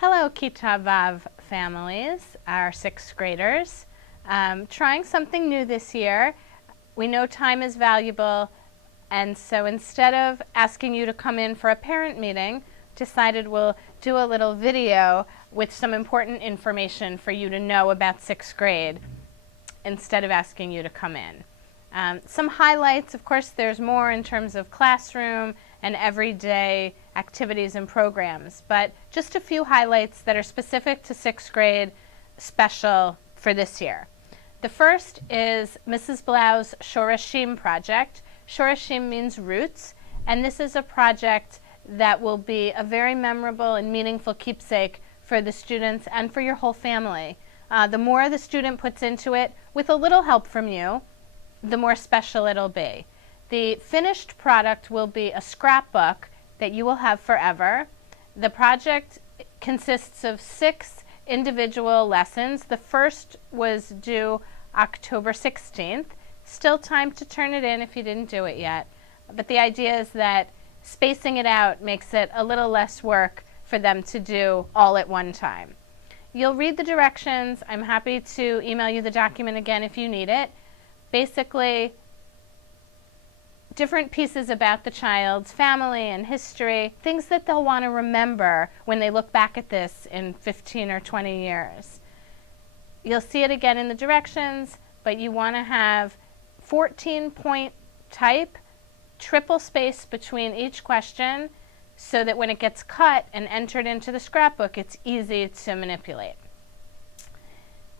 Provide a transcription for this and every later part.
Hello, Kita Vav families, our sixth graders. Trying something new this year. We know time is valuable, and so instead of asking you to come in for a parent meeting, decided we'll do a little video with some important information for you to know about sixth grade instead of asking you to come in. Some highlights, of course, there's more in terms of classroom and everyday activities and programs, but just a few highlights that are specific to sixth grade, special for this year. The first is Mrs. Blau's Shorashim project. Shorashim means roots, and this is a project that will be a very memorable and meaningful keepsake for the students and for your whole family. The more the student puts into it, with a little help from you, the more special it'll be. The finished product will be a scrapbook that you will have forever. The project consists of 6 individual lessons. The first was due October 16th. Still time to turn it in if you didn't do it yet. But the idea is that spacing it out makes it a little less work for them to do all at one time. You'll read the directions. I'm happy to email you the document again if you need it. Basically, different pieces about the child's family and history, things that they'll want to remember when they look back at this in 15 or 20 years. You'll see it again in the directions, but you want to have 14-point type, triple space between each question, so that when it gets cut and entered into the scrapbook, it's easy to manipulate.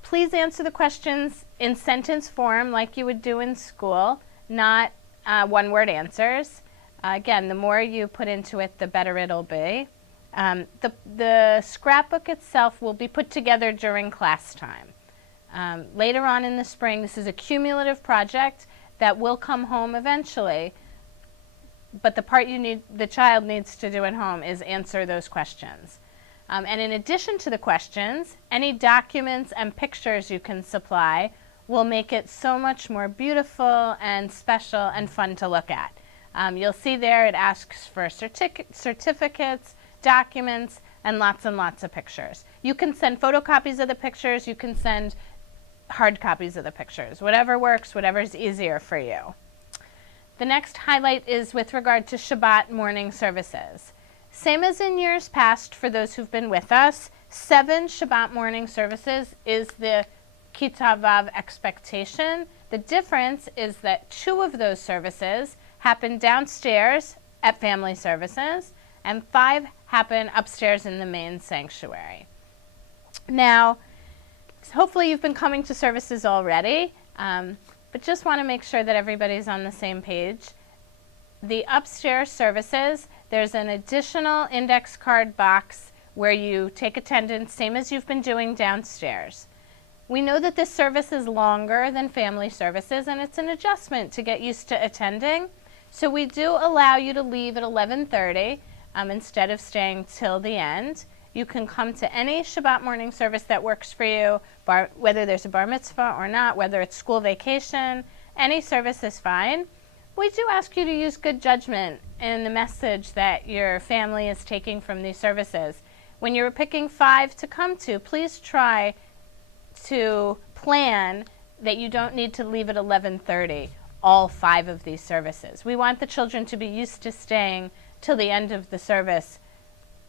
Please answer the questions in sentence form like you would do in school, not one-word answers. Again, the more you put into it, the better it'll be. The scrapbook itself will be put together during class time. Later on in the spring, this is a cumulative project that will come home eventually, but the part the child needs to do at home is answer those questions. And in addition to the questions, any documents and pictures you can supply will make it so much more beautiful and special and fun to look at. You'll see there it asks for certificates, documents, and lots of pictures. You can send photocopies of the pictures, you can send hard copies of the pictures. Whatever works, whatever's easier for you. The next highlight is with regard to Shabbat morning services. Same as in years past, for those who've been with us, 7 Shabbat morning services is the Kita Vav expectation. The difference is that 2 of those services happen downstairs at family services, and 5 happen upstairs in the main sanctuary. Now, hopefully you've been coming to services already, but just want to make sure that everybody's on the same page. The upstairs services, there's an additional index card box where you take attendance, same as you've been doing downstairs. We know that this service is longer than family services, and it's an adjustment to get used to attending. So we do allow you to leave at 11:30 instead of staying till the end. You can come to any Shabbat morning service that works for you, whether there's a bar mitzvah or not, whether it's school vacation, any service is fine. We do ask you to use good judgment in the message that your family is taking from these services. When you're picking 5 to come to, please try to plan that you don't need to leave at 11:30 all 5 of these services. We want the children to be used to staying till the end of the service.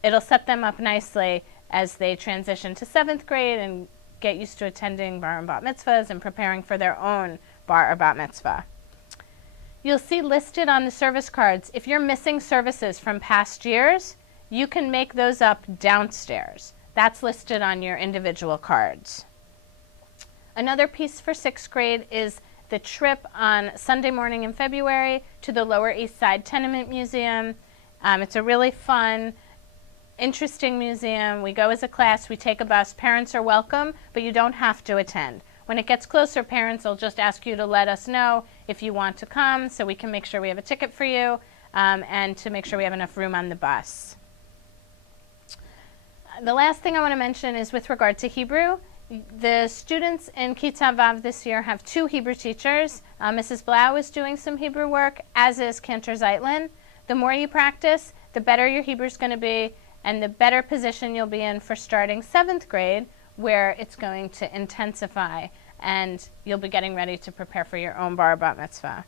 It'll set them up nicely as they transition to 7th grade and get used to attending bar and bat mitzvahs and preparing for their own bar or bat mitzvah. You'll see listed on the service cards, if you're missing services from past years, you can make those up downstairs. That's listed on your individual cards. Another piece for 6th grade is the trip on Sunday morning in February to the Lower East Side Tenement Museum. It's a really fun, interesting museum. We go as a class, we take a bus. Parents are welcome, but you don't have to attend. When it gets closer, parents will just ask you to let us know if you want to come so we can make sure we have a ticket for you and to make sure we have enough room on the bus. The last thing I want to mention is with regard to Hebrew. The students in Kita Vav this year have 2 Hebrew teachers. Mrs. Blau is doing some Hebrew work, as is Cantor Zeitlin. The more you practice, the better your Hebrew is going to be, and the better position you'll be in for starting 7th grade, where it's going to intensify and you'll be getting ready to prepare for your own bar bat mitzvah.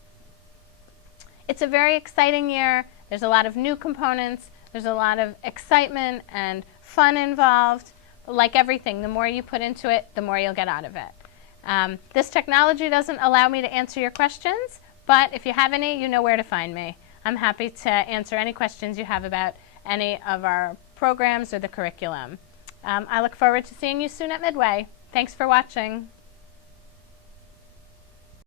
It's a very exciting year. There's a lot of new components. There's a lot of excitement and fun involved. But like everything, the more you put into it, the more you'll get out of it. This technology doesn't allow me to answer your questions, but if you have any, you know where to find me. I'm happy to answer any questions you have about any of our programs or the curriculum. I look forward to seeing you soon at Midway. Thanks for watching.